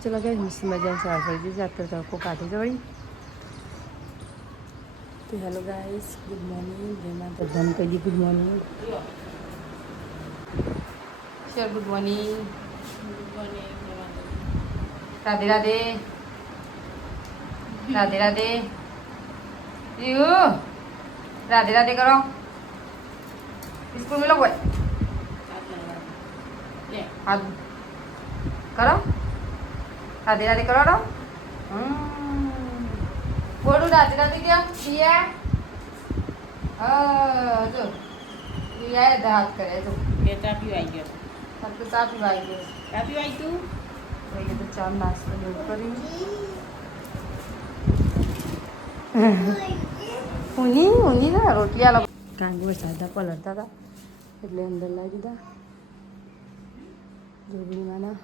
ચલો ગઈ મસ્ત મજા સવાર થઈ ગઈ જાતે તડકો કાઢી દોડી તો હેલો ગાઈસ ગુડ મોર્નિંગ જેમાં બધાને કહી good morning sir good morning Radhe Radhe Radhe Radhe Radhe Radhe કરો સ્કૂલ में लोग हाथ करो राधे राधे करो रो बोलू राधे राधे क्या पिया जो पिया हाथ करे जो ये चा पीवाई गयो अब तो चा पीवाई गयो चा पीवाई तू वही तो चा नाश्ता जो करी ઊંઘી ને રોટલી આલો કાંગો સાદા પલળતા હતા એટલે અંદર લાવી દીધા જોગણીમાંના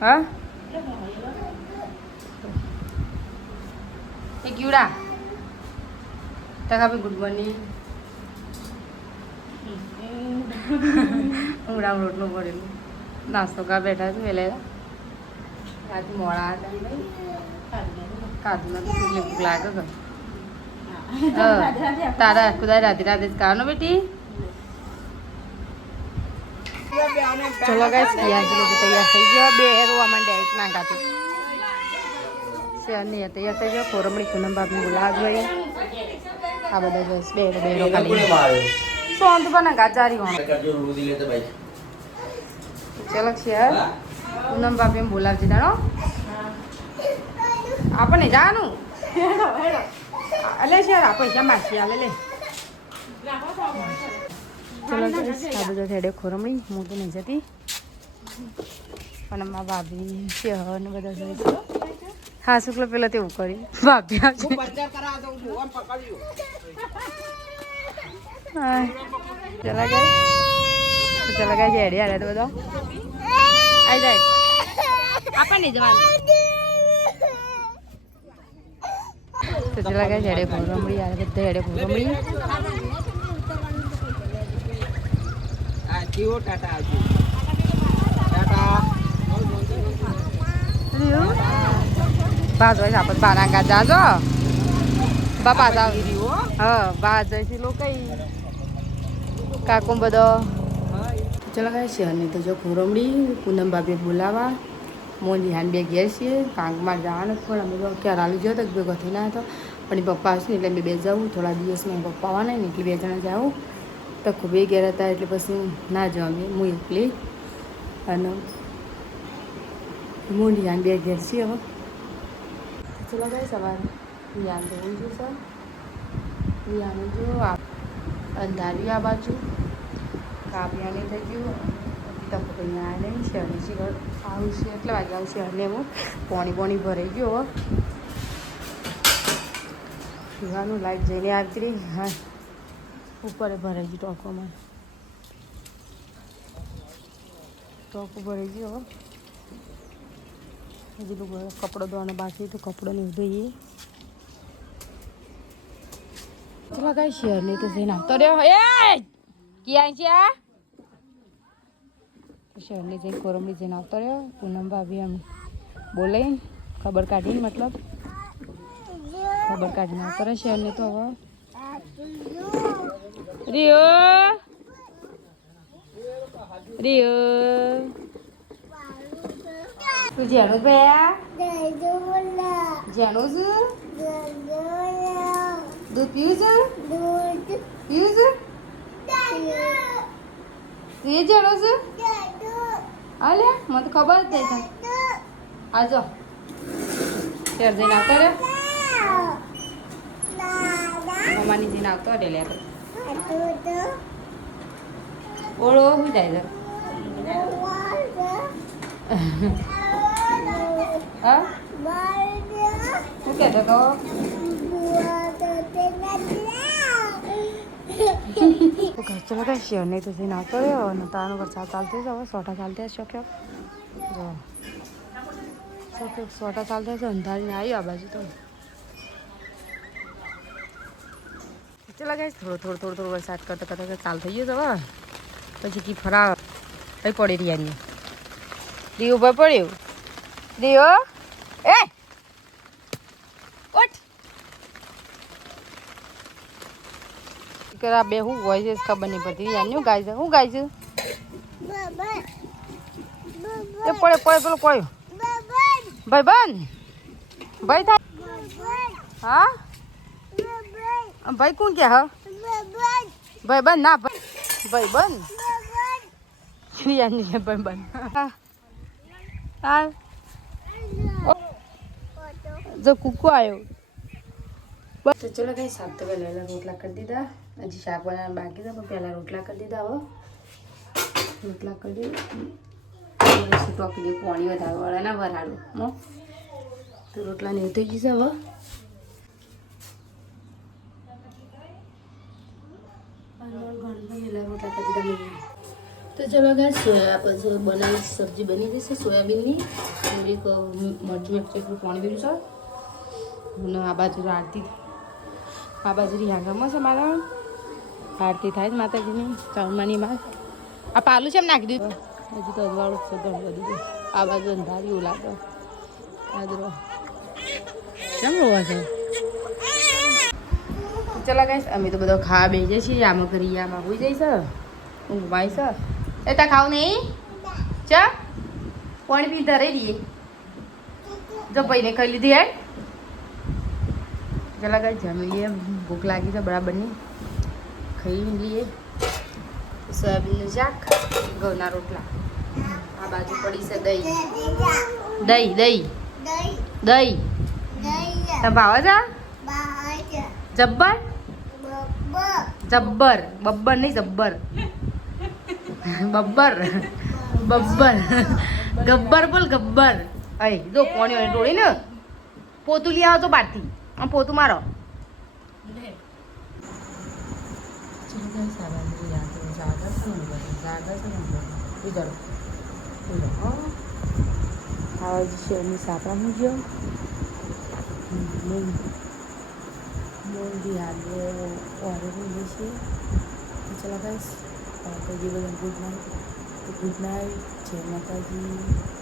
હા એ કીવડા તકા ગુડ મોર્નિંગ ઊંઘડા રોટલું પડેલું નાસ્તો કા બેઠા છું એટલે રાતે મોડા હતા કાજુ નથી એટલે ભૂખ લાગે તારા ખુદા રાધે રાધે જ ખાવાનો બેટી ચલો ગાઈસ તૈયાર છે લોકો તૈયાર થઈ ગયો બે રોવા માંડ્યા એક ના કાચું શેરની તૈયાર થઈ ગયો કોરમડી પૂનમ બાપની બોલાવ ભાઈ આ બધા જોઈશ બે ખાલી સોંત પણ ગાજારી હોણ ચલો શેર પૂનમ બાપી એમ બોલાવજે દાણો આપણને જાનું અલે શેર આ પૈસા માસી આલે લે ચલો આ બધો થેડે ખોરમણી હું તો નહીં જતી પણ અમારા ભાભી શેર ને બધા જોઈ હા શુક્લ પેલા તેવું કરી ભાભી આવશે ચલા ગયા જેડી આરે તો બધો આવી જાય આપણને જવાનું તો ચલા ગયા જેડે ઘોરમડી યાર બધા જેડે ઘોરમડી આ જીઓ ટાટા આવજો ટાટા બાજ હોય આપણે બારાંગા જાજો બાપા જાવ હા બાજ જઈશી લોકો કાકું બધો ચલો ગાય છે અને તો જો ઘોરમડી પૂનમ બાપી બોલાવા મોંજી હાન બે ઘેર છીએ કાંકમાં જવાનું પણ અમે ક્યારે આવી ગયો તો ભેગો થઈ ના હતો પણ પપ્પા આવશે ને એટલે અમે બે જાઉં થોડા દિવસમાં પપ્પા આવવાના ને એટલે બે જણા જાઉં તો ખૂબ બે ઘેર હતા એટલે પછી ના જાઉં અમે હું એકલી અને મોંજી હાન બે ઘેર છીએ હવે ચલો ગાય સવારે યાન જોવું છું સર યાનું જો અંધારી આ બાજુ કાવ્યાને થઈ ગયું તક અહીંયા આવે નહીં શહેરની શિખર આવશે એટલા વાગે આવશે એટલે હું પોણી ભરાઈ ગયો હવે પીવાનું લાઈટ જઈને આવતી રહી હા ઉપર ભરાઈ ગયું ટોકોમાં ટોકો ભરાઈ ગયો હવે હજુ કપડો ધોવાનો બાકી તો કપડો નહીં ધોઈએ ચલો કઈ શેર નહીં તો જઈને આવતો રહ્યો એ ક્યાં છે આ શહેરની જઈ કોરમડી જઈને આવતો રહ્યો પૂનમ ભાભી એમ બોલે ખબર કાઢીને મતલબ ખબર કાઢીને આવતો રહ્યો શહેરની તો હવે રિયો રિયો તું જેનું ભયા જેનું છું દૂધ પીવું છું પીવું છું તું એ જણો છું અલે મને તો ખબર જ નહીં આજો શેર જઈને આવતો રે મમ્માની જઈને આવતો રે લે ઓળો શું જાય હા શું કહેતો કહો ચલો કઈ શેર નહીં તો જઈને આવતો રહ્યો અને તાનો વરસાદ ચાલતો છે હવે સોટા ચાલતા શોખ્યો જો સોટા ચાલતા છે અંધારીને આવી આ બાજુ તો ચલા ગાઈસ થોડો વરસાદ કરતા ચાલુ થઈ ગયો હવે પછી કી ફરા કઈ પડે રિયાની રી ઉપર પડ્યું રિયો એ ઉઠ કરા બે હું હોય છે ખબર નહીં પડતી રિયાની ગાય છે હું ગાય છે એ પડે પેલો પડ્યો ભાઈ બન ભાઈ થાય હા ભાઈ કોણ કે હા ભાઈ બન ના ભાઈ બન રિયાની ભાઈ બન હા જો કુકુ આવ્યો તો ચલો કઈ શાક તો પહેલાં રોટલા કરી દીધા હજી શાક બનાવવા બાકી હતા પણ પહેલાં રોટલા કરી દીધા હવે રોટલા કરી દીધું ટોપી પાણી વધારે વાળા ના વરાડું તો રોટલા નહીં થઈ જશે હવે રોટલા કરી દીધા તો ચલો ગાય સોયા પછી બનાવી સબ્જી બની જશે સોયાબીનની થોડીક મરચું એટલું પાણી પીવું છે અને આ બાજુ આરતી આ બાજુની આગળમાં છે મારા આરતી થાય છે માતાજીની ચાવમાની માં આ પાલું છે એમ નાખી દીધું હજી તો અજવાળું છે ઘણું બધું આ બાજુ અંધારી એવું લાગે આદરો કેમ રોવા છે ચલા ગાઈસ અમે તો બધો ખાવા બેસીએ છીએ આમાં કરી આમાં હોઈ જાય છે ઊંઘવાય છે એ તા ખાવ નહીં ચા પાણી પી ધરે દઈએ જો ભાઈને ખાઈ લીધી યાર ચલા ગાઈસ જમી લઈએ ભૂખ લાગી છે બરાબરની ખાઈ લઈએ સોયાબીનનું શાક ઘઉંના રોટલા આ બાજુ પડી છે દહીં તમે ભાવે છે જબ્બર જબ્બર બબ્બર નહીં જબ્બર ગબ્બર બોલ ગબ્બર અય જો કોની ટોળી ને પોતું લઈ આવો તો બારથી આમ પોતું મારો શેરની સાપરા મૂક્યો મોંઘી આગે ઓરે મૂકે છે ચલા ગાઈસ તો જે બધા ગુડ નાઇટ જય માતાજી